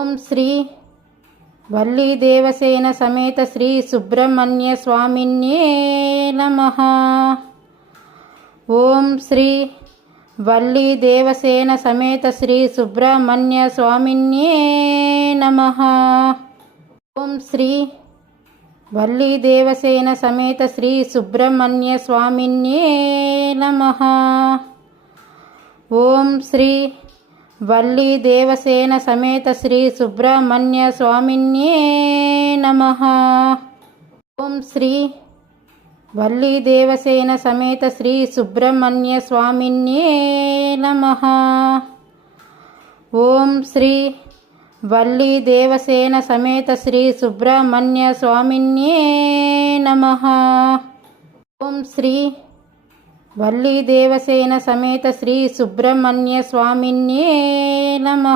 ఓం శ్రీ వల్లీ దేవసేన సమేత శ్రీ సుబ్రహ్మణ్య స్వామిన్యే నమ. ఓం శ్రీ వల్లీ దేవసేన సమేత శ్రీ సుబ్రహ్మణ్య స్వామిన్యే నమ. ఓం శ్రీ వల్లీ దేవసేన సమేత శ్రీ సుబ్రహ్మణ్య స్వామిన్యే నమ. ఓం శ్రీ వల్లీ దేవసేన సమేత శ్రీ సుబ్రహ్మణ్య స్వామిన్యే నమ. ఓం శ్రీ వల్లీ దేవసేన సమేత శ్రీ సుబ్రహ్మణ్య స్వామిన్యే నమ. ఓం శ్రీ వల్లీ దేవసేన సమేత శ్రీ సుబ్రహ్మణ్య స్వామిన్యే నమ. ఓం శ్రీ వల్లీదేవసేన సమేత శ్రీ సుబ్రహ్మణ్య స్వామిన్యే నమ.